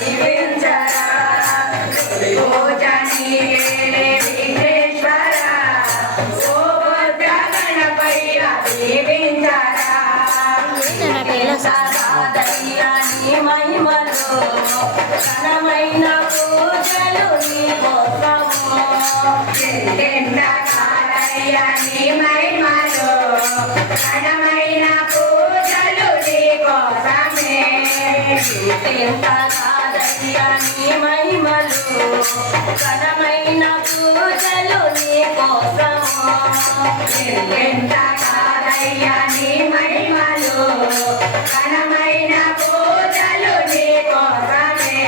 దీవించరా భోజని విఘ్నేశ్వర ఓ బొజ్జ గణపయ్య దీవించరా సదాదయ్య నీ మహిమలో ఘనమైన పూజలు నీ కోసము కాదయ్య నీ మహిమలో ఘనమైన పూజలు నీ కోసమే కాదయ్య నీ మహిమలు ఘనమైన పూజలు నీ కోసము కాదయ్య నీ మహిమలు ఘనమైన పూజలు నీ కోసమే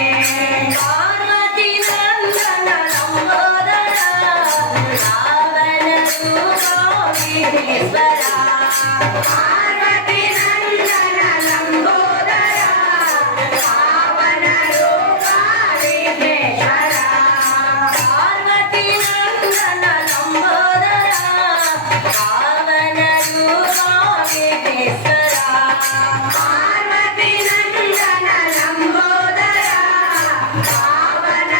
పార్వతీ నందన లంబోదర రావణ విఘ్నేశ్వర పార్వతీ నందన లంబోదర రావణ విఘ్నేశ్వర పార్వతీ నందన లంబోదర రావణ విఘ్నేశ్వర పార్వతీ నందన లంబోదర రావణ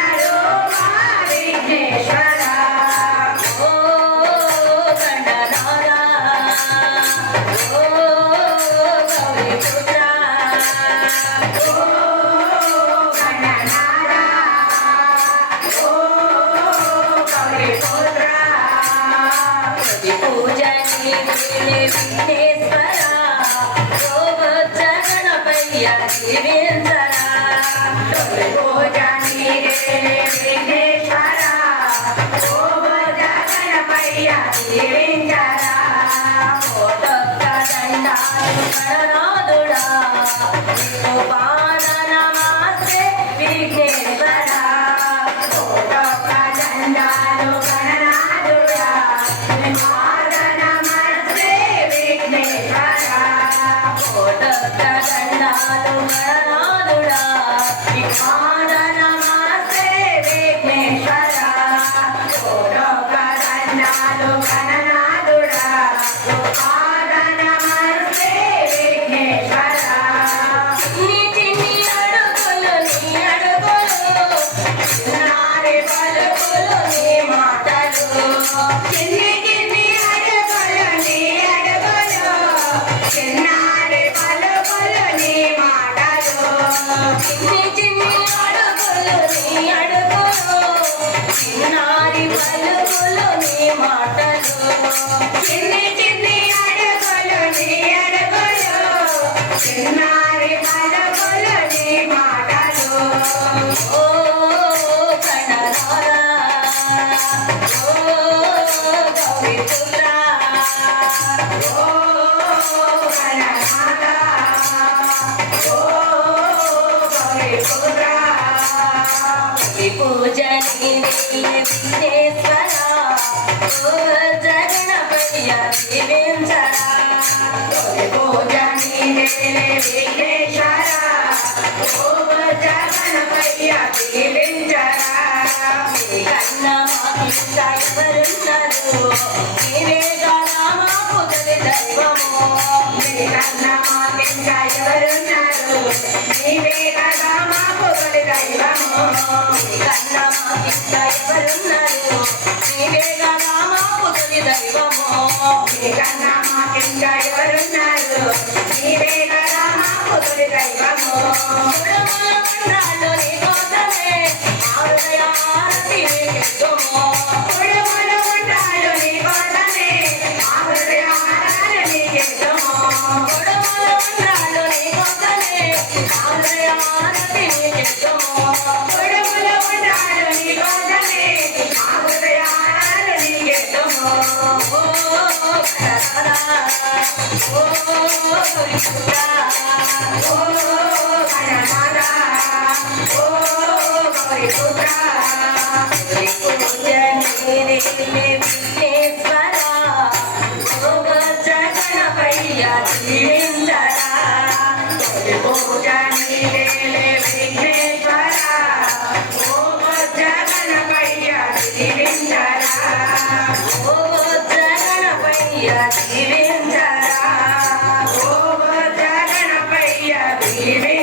విఘ్నేశ్వర ఓ గణనాథ ఓ గౌరీపుత్ర ఓ గణనాథ ఓ గౌరీపుత్ర ప్రతి పూజని విఘ్నేశ్వర ఓ బొజ్జ గణపయ్య దీవించరా పూజని విఘ్నేశ్వర ఓ బొజ్జ గణపయ్య దీవించరా కోటొక్క దండాలు గణనాథుడా నీకు పాద నమస్తే విఘ్నేశ్వర కోటొక్క దండాలు గణనాథుడా నీకు పాద నమస్తే విఘ్నేశ్వర కోటొక్క దండాలు గణనాథుడా నీకు పాద నమస్తే విఘ్నేశ్వర కోటొక్క దండాలు గణనాథుడా నీకు పాద నమస్తే విఘ్నేశ్వర చిన్ని చిన్ని అడుగులు నీ అడుగులు చిన్నారి పలుకులు నీ మాటలు చిన్ని చిన్ని అడుగులు నీ అడుగులు చిన్నారి పలుకులు నీ మాటలు చిన్ని చిన్ని అడుగులు నీ అడుగులు చిన్నారి పలుకులు నీ మాటలు చిన్ని చిన్ని అడుగులు నీ అడుగులు చిన్నారి పలుకులు నీ మాటలు ఓ గణనాథ ఓ గౌరీపుత్ర ఓ గణనాథ ఓ గౌరీపుత్ర ఈ పూజని విఘ్నేశ్వర ఓ జగణపయ్య దీవించరా పూజని విఘ్నేశ్వర ఓ జగణపయ్య దీవించరా మీ కన్నా మాకింత ఎవరున్నారు నీవే కదా మాకు తొలి దైవము మీ కన్నా మాకింత ఎవరున్నారు నీవే కదా మాకు తొలి దైవము మీ కన్నా మాకింత ఎవరున్నారు నీవే కదా మాకు తొలి దైవము మీ కన్నా మాకింత ఎవరున్నారు నీవే కదా మాకు తొలి దైవము నీ కోసమే మా హృదయ హారతి నీకెత్తుము నీ కోసమే మా హృదయ హారతి నీకెత్తుము నీ కోసమే మా హృదయ హారతి నీకెత్తుము నీ కోసమే మా హృదయ హారతి నీకెత్తుము ఓ గణనాథ ఓ గణనాథ ఓ గౌరీపుత్ర విఘ్నేశ్వర ఓ బొజ్జ గణపయ్య దీవించరా పూజని విఘ్నేశ్వర ఓ బొజ్జ గణపయ్య దీవించరా ఓ బొజ్జ గణపయ్య దీవించరా ఓ బొజ్జ గణపయ్య దీవించరా